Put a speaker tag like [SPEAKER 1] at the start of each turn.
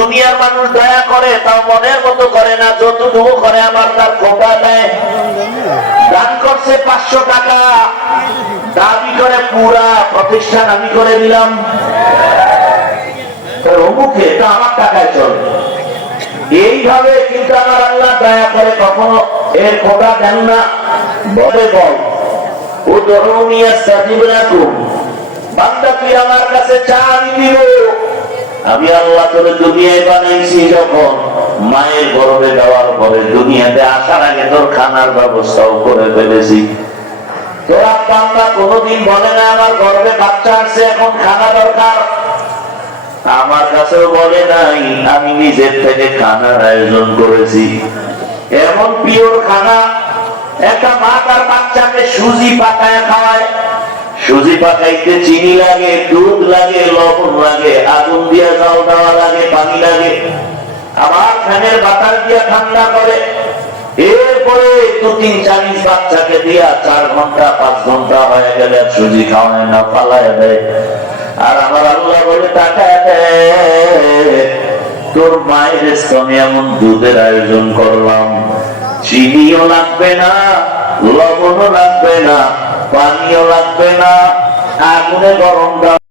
[SPEAKER 1] দুনিয়ার মানুষ দয়া করে, তাও মনের মতো করে না, যতটুকু করে আমার তার খোটা দেয়। দান করছে পাঁচশো টাকা। দাবি করে পুরা প্রতিষ্ঠান আমি করে দিলাম অমুখে এটা আমার টাকায় চলবে এইভাবে কিন্তু আমার আল্লাহ দয়া করে কখনো এর খোটা দেন না। বলে বল ও ধরুনিয়া সাজিব রাখুন বান্দা, তুই আমার কাছে চা আমি দিব। আমি আল্লাহ তোর দুনিয়ায় বানাইছি যখন মায়ের গর্ভে দেওয়ার পরে দুনিয়াতে আসার আগে তোর খানার ব্যবস্থাও করে ফেলেছি। বাংলা না আমি নিজের থেকে খানার আয়োজন করেছি। এমন পিওর খানা, একটা মা তার বাচ্চাকে সুজি পাকায় খাওয়ায়। সুজি পাকাইতে চিনি লাগে, দুধ লাগে, লবণ লাগে, আগুন দিয়া জল দেওয়া লাগে, পানি লাগে। আবার ফ্যানের বাতাস দিয়া ঠান্ডা করে। এরপরে দু তিন চালিশ বাচ্চাকে দিয়া চার ঘণ্টা, পাঁচ ঘণ্টা হয়ে গেলে সুজি খাওয়ায় না, পালায় দেয়। আর আমার আল্লাহ বলে, টাকা তোর মায়ের স্তনে এমন দুধের আয়োজন করলাম। চিনিও লাগবে না, লবণও লাগবে না পানিও লাগবে না আগুনে গরম